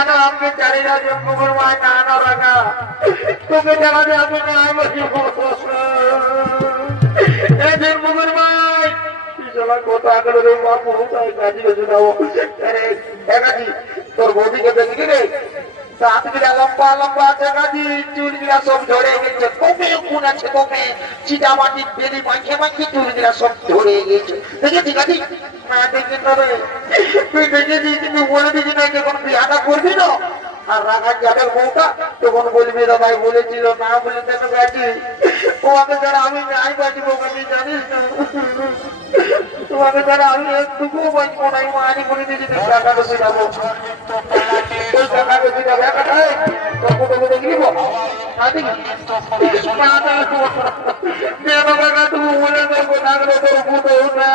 জানো আমাকে চারিরা জন্মগুর মায় না না রাখা তোকে জানা যে আমি না আমার এই জন্মগুর মায় চলা কথা করে রে মা বহুতাই কাজী গেছে দাও আরে একাজি তোর বৌদিকে দেখি রে সাত গিরা লম্বা লম্বা আছে কাজী চুল গিরা সব ঝরে গেছে তোকে কোন আছে তোকে চিটা মাটি বেলি মাখে মাখে চুল গিরা সব ঝরে গেছে দেখেছি কাজী না দেখি না রে তুই দেখেছি কিন্তু বলে দিবি না যখন বিয়াটা করবি না আর রাখার যাদের বউটা তখন বলবি দাদাই বলেছিল না বলে দেখো কাজী তোমাকে যারা আমি নাই কাজী বউ আমি জানিস না তোমাকে যারা আমি একটুকু বাঁচবো না আমি মানি করে দিয়েছি টাকাটা শিখাবো ওই টাকাটা শিখাবো একাটাই তখন দেখি তুমি বলে দেবো থাকলে তোর বুঝো না